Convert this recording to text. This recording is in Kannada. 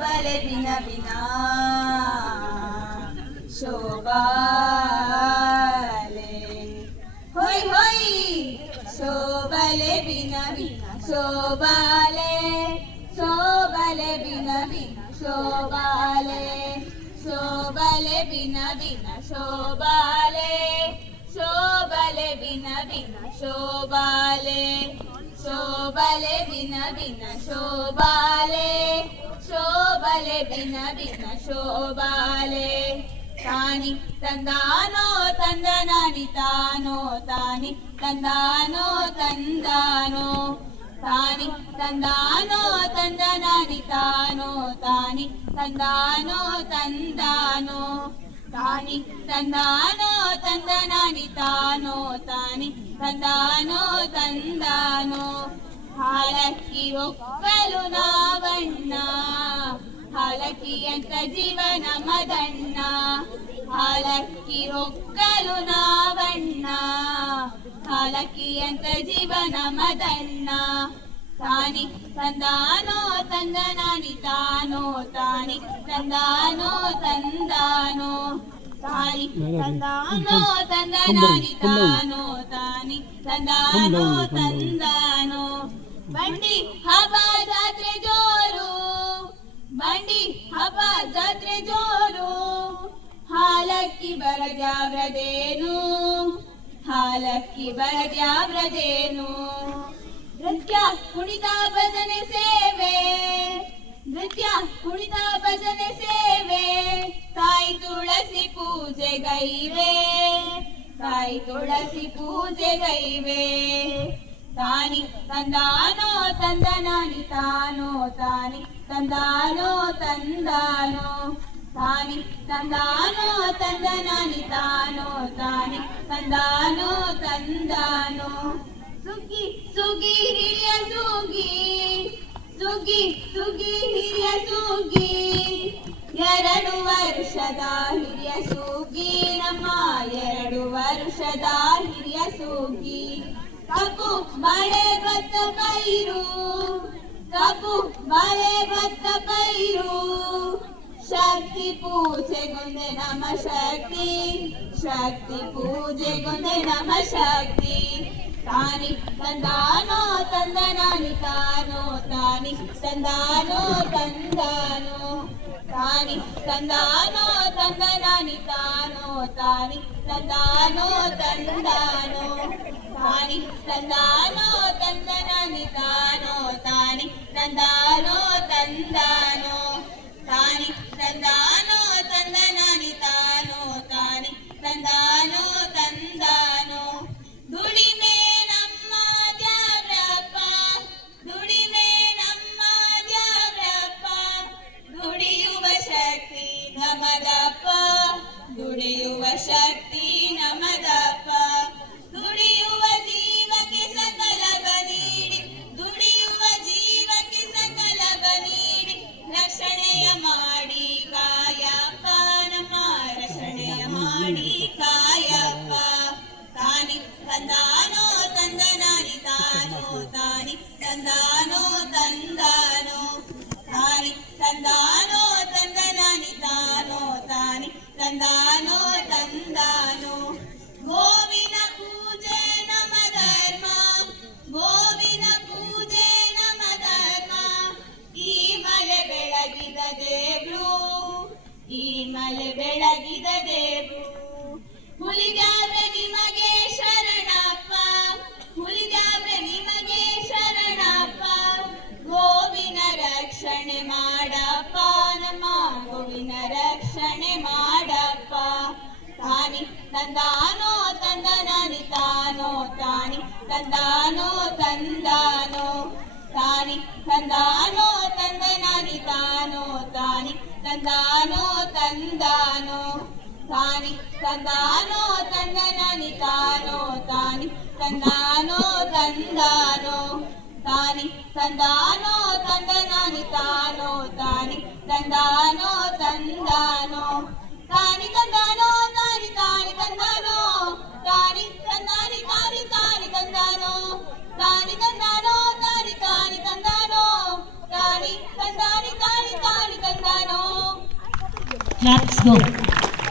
ಶೋಭಲೆ ಬಿನ ಬಿನ ಶೋಭಾಲೆ ಹೊಯ್ ಹೊಯ್ ಶೋಭಲೆ ಬಿನ ಬಿನ ಶೋಭಾಲೆ ಶೋಭಲೆ ಬಿನ ಬಿನ ಶೋಭಾಲೆ ಶೋಭಲೆ ಬಿನ ಬಿನ ಶೋಭಾಲೆ ಶೋಭಲೆ ಬಿನ ಬಿನ ಶೋಭಾಲೆ ಶೋಭಲೆ ಬಿನ ಬಿನ ಶೋಭಾಲೆ ಶೋಭಲೆ ಬಿನ ಬಿನ ಶೋಭಾಲೆ ತಾನಿ ತಂದಾನೋ ತಂದನಾನಿ ತಾನೋ ತಾನಿ ತಂದಾನೋ ತಂದಾನೋ ತಾನಿ ತಂದಾನೋ ತಂದನಾನಿ ತಾನೋ ತಾನಿ ತಂದಾನೋ ತಂದಾನೋ ತಾನಿ ತಂದಾನೋ ತಂದನಾನಿ ತಾನೋ ತಾನಿ ತಂದಾನೋ ತಂದಾನೋ ಹಾಲಕ್ಕಿ ಒಕ್ಕಲು ನಾವಣ್ಣ ಹಾಲಕ್ಕಿ ಅಂತ ಜೀವನ ಮದಣ್ಣ ಹಾಲಕ್ಕಿ ಒಕ್ಕಲು ನಾವಣ್ಣ ಹಾಲಕ್ಕಿ ಅಂತ ಜೀವನ ಮದಣ್ಣ ತಾನಿ ತಂದಾನೋ ತಂದನಾನಿ ತಾನೋ ತಾನಿ ತಂದಾನೋ ತಂದಾನೋ ತಾನಿ ತಂದಾನೋ ತಂದನಾನಿ ತಾನೋ ತಾನಿ ತಂದಾನೋ ತಂದಾನೋ ಬಂಡಿ ಹಬ್ಬ ಜಾತ್ರೆ ಜೋರು ಬಂಡಿ ಹಬ್ಬ ಜಾತ್ರೆ ಜೋರು ಹಾಲಕ್ಕಿ ಬರಜಾವ್ರದೇನು ಹಾಲಕ್ಕಿ ಬರಜಾವ್ರದೇನು ನೃತ್ಯ ಕುಣಿತ ಭಜನೆ ಸೇವೆ ನೃತ್ಯ ಕುಣಿತ ಭಜನೆ ಸೇವೆ ತಾಯಿ ತುಳಸಿ ಪೂಜೆಗೈವೆ ತಾಯಿ ತುಳಸಿ ಪೂಜೆಗೈವೆ ತಾನಿ ತಂದಾನೋ ತಂದನಾನಿ ತಾನೋ ತಾನಿ ತಂದಾನೋ ತಂದಾನೋ ತಾನಿ ತಂದಾನೋ ತಂದನಾನಿ ತಾನೋ ತಾನಿ ತಂದಾನೋ ತಂದಾನೋ ಸುಗ್ಗಿ ಸುಗ್ಗಿ ಹಿರಿಯ ಸುಗ್ಗಿ ಸುಗ್ಗಿ ಸುಗ್ಗಿ ಹಿರಿಯ ಸುಗ್ಗಿ 2 ವರ್ಷದ ಹಿರಿಯ ಸುಗ್ಗಿ ನಮ್ಮ 2 ವರ್ಷದ ಹಿರಿಯ ಸುಗ್ಗಿ ಕಬ್ಬು ಬಾಳೆ ಭತ್ತ ಪೈರು ಕಬ್ಬು ಬಾಳೆ ಭತ್ತ ಪೈರು ಶಕ್ತಿ ಪೂಜೆಗೊಂದೆ ನಮ ಶಕ್ತಿ ಶಕ್ತಿ ಪೂಜೆಗೊಂದೆ ನಮ ಶಕ್ತಿ ತಾನಿ ತಂದಾನೋ ತಂದನಾನಿ ತಾನೋ ತಾನಿ ತಂದಾನೋ ತಂದಾನೋ ತಾನಿ ತಂದಾನೋ ತಂದನಾನಿ ತಾನೋ ತಾನಿ ತಂದಾನೋ ತಂದಾನೋ ತಾನಿ ತಂದಾನೋ ತಂದನಾನಿ ತಾನೋ ತಾನಿ ತಂದಾನೋ ತಂದಾನೋ ತಾನಿ ತಂದಾನೋ ತಂದನಾನಿ ತಾನೋ ತಾನಿ ತಂದಾನೋ ತಂದಾನೋ ದುಡಿಮೆ ನಮ್ಮ ದ್ಯಾವ್ರಪ್ಪ ದುಡಿಮೆ ನಮ್ಮ ದ್ಯಾವ್ರಪ್ಪ ದುಡಿಯುವ ಶಕ್ತಿ ನಮದಪ್ಪ ದುಡಿಯುವ ಶಕ್ತಿ ನಮದಪ್ಪ ದುಡಿಯುವ ಜೀವಕ್ಕೆ ಸಕಲವ ನೀಡಿ ದುಡಿಯುವ ಜೀವಕ್ಕೆ ಸಕಲವ ನೀಡಿ ರಕ್ಷಣೆಯ ಮಾಡಿ ಕಾಯಪ್ಪ ನಮ್ಮ ರಕ್ಷಣೆಯ ಮಾಡಿ ಕಾಯಪ್ಪ ತಾನಿ ತಂದಾನೋ ತಂದನಾನಿ ತಾನೋ ತಾನಿ ತಂದಾನೋ ತಂದಾನೋ ತಾನಿ ತಂದಾನೋ ತಂದನಾನಿ ತಾನೋ ತಾನಿ ತಂದಾನೋ ತಂದಾನೋ ಗೋವಿನ ಪೂಜೆ ನಮ ಧರ್ಮ ಗೋವಿನ ಪೂಜೆ ನಮ ಧರ್ಮ ಈ ಮಲೆ ಬೆಳಗಿದ ದೇವ್ರು ಈ ಮಲೆ ಬೆಳಗಿದ ದೇವ್ರು ಹುಲಿದ್ಯಾವ್ರೆ ನಿಮಗೆ ಶರಣಪ್ಪ ಹುಲಿದ್ಯಾವ್ರೆ ನಿಮಗೆ ಶರಣಪ್ಪ ಗೋವಿನ ರಕ್ಷಣೆ ಮಾಡಪ್ಪ ನಮ್ಮ ಗೋವಿನ ರಕ್ಷಣೆ ಮಾಡಪ್ಪ ತಾನಿ ತಂದಾನೋ ತಂದನಾನಿ ತಾನೋ ತಾನಿ ತಂದಾನೋ ತಂದಾನೋ ತಾನಿ ತಂದಾನೋ ತಂದನಾನಿ ತಾನೋ ತಾನಿ ತಂದಾನೋ ತಂದಾನೋ ತಾನಿ ತಂದಾನೋ ತಂದನಾನಿ ತಾನೋ ತಾನಿ ತಂದಾನೋ ತಂದಾನೋ ತಾನಿ ತಂದಾನೋ ತಂದನಾನಿ ತಾನೋ ತಾನಿ ತಂದಾನೋ ತಂದಾನೋ ತಾನಿ ತಂದಾನೋ ತಾನಿ ತಾನಿ ತಂದಾನೋ ತಾನಿ ತಂದಾನಿ ತಾನಿ ತಾನಿ ತಂದಾನೋ ತಾನಿ ತಂದಾನೋ ತಾನಿ ತಾನಿ ತಂದಾನೋ ತಾನಿ ತಂದಾನಿ ತಾನಿ ತಾನಿ ತಂದಾನೋ Let's go.